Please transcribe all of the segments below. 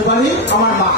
এবারে আমার মা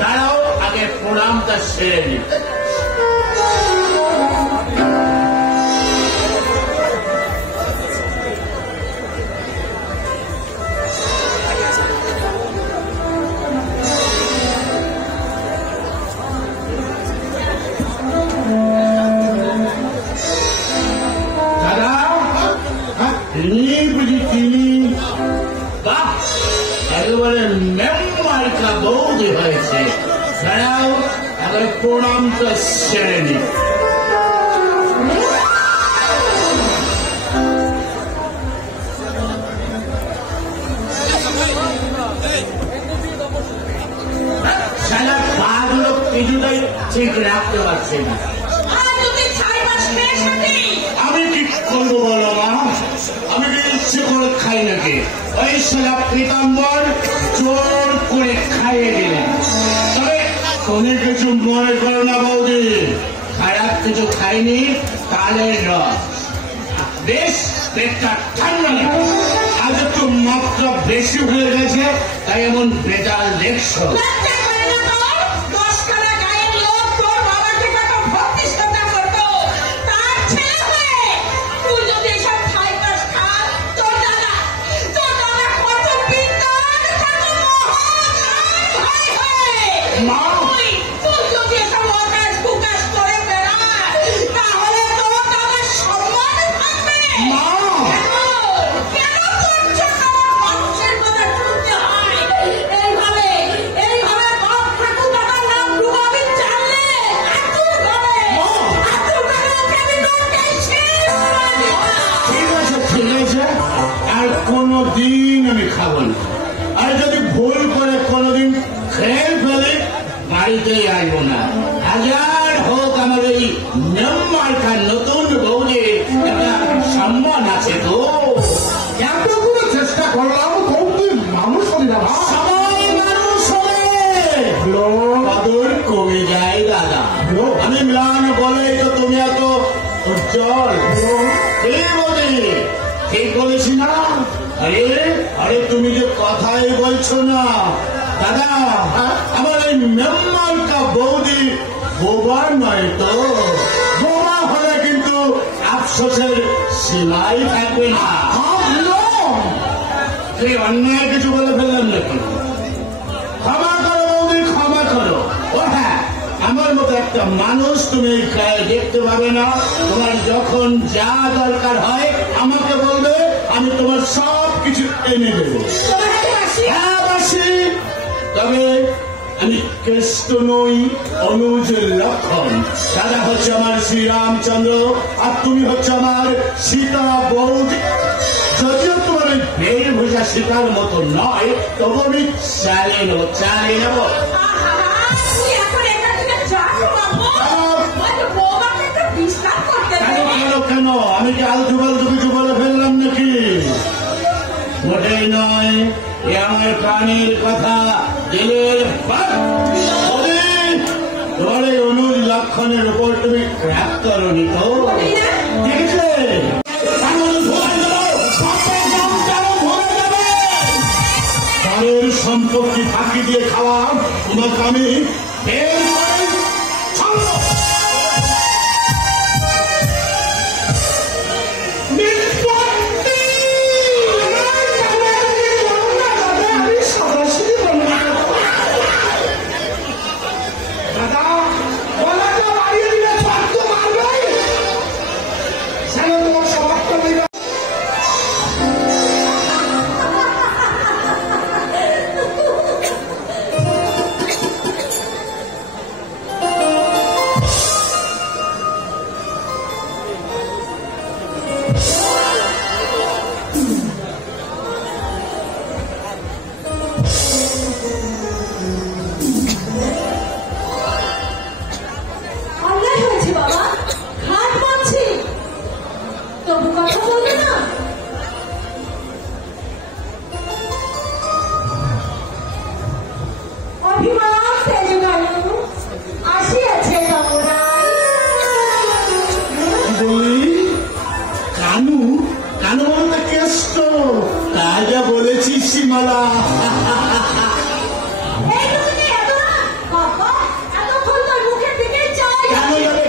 দাঁড়াও আগে প্রণামটা সেরে নি। একেবারে মেম্বারটা বৌদি হয়েছে, দাঁড়াও একেবারে প্রণামটা সেরে নি। সারা পাগুলো কিছুটাই ঠিক রাখতে পারছে না। আমি কি করবো বলো মা, আমি কি ইচ্ছে করে খাই নাকি? ওই সারা পীতাম্বর জোর করে খাইয়ে দিলেন। তবে তুমি কিছু মনে করো না বৌদি, খারাপ কিছু খাইনি, তালের রস। বেশ পেটটা ঠান্ডা, আজ একটু মাত্রা বেশি হয়ে গেছে, তাই এমন বেতাল দেখছো। আর কোনদিন আমি খাবো না, আর যদি ভুল করে কোনদিন খেয়ে ফেলে বাড়িতেই আসবো না। হাজার হোক আমার এই মেম্বারকার নতুন বউরে একটা সম্মান আছে তো। এতগুলো চেষ্টা করলাম, কৌতুক মানুষ হলি না। সবাই মানুষ হবে, কদর কমে যায় দাদা। আমি ম্লান বলে তো তুমি এত উজ্জ্বল। ঠিক বলেছি না? আরে আরে তুমি যে কথাই বলছো না দাদা, আমার এই মেম্বারটা বৌদি বোবা নয় তো। বোবা হলে কিন্তু আফসোসের সীমাই থাকবে না। তুই অন্যায় কিছু বলে ফেললাম নাকি? ক্ষমা করো বৌদি, ক্ষমা করো। ও হ্যাঁ, আমার মতো একটা মানুষ তুমি গায়ে দেখতে পাবে না। তোমার যখন যা দরকার হয় আমাকে বলবে, আমি তোমার সব কিছু এনে দেবো। হ্যাঁ বাসি, তবে আমি কেষ্ট নই, অনুজের লক্ষণ। দাদা হচ্ছে আমার শ্রীরামচন্দ্র, আর তুমি হচ্ছে আমার সীতা বৌদি। যদিও তোমার ওই বের ভোজা সীতার মতো নয়, তবু আমি চালিয়ে নেবো, চালিয়ে নেবো। কেন আমি কি আলতু ফালতু কিছু বলে ফেললাম নাকি? মোটেই নয়, এ আমার প্রাণের কথা, দিলের তোমার এই অনুজ লক্ষণের উপর তুমি ক্র্যাপ করনি তো? ঠিক আছে, তাদের সম্পত্তি ফাঁকি দিয়ে খাওয়া তোমাকে আমি বের করে ছাড়ব। সীমালা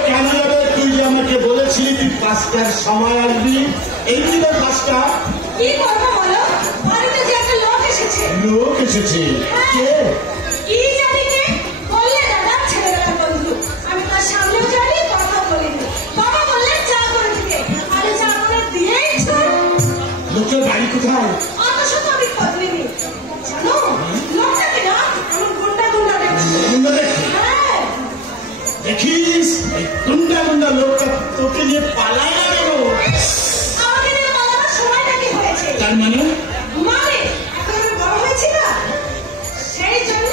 কেন যাবে? তুই যে আমাকে বলেছিলি তুই 5টার সময় আসবি, এই ছিল 5টা। লোক এসেছে? কে? লোকের বাড়ি কোথায়? দেখিস গুন্ডা গুন্ডা লোকটা তোকে নিয়ে পালায় না কেন? তার মানে বড় হয়েছি না, সেই জন্য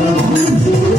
Thank you.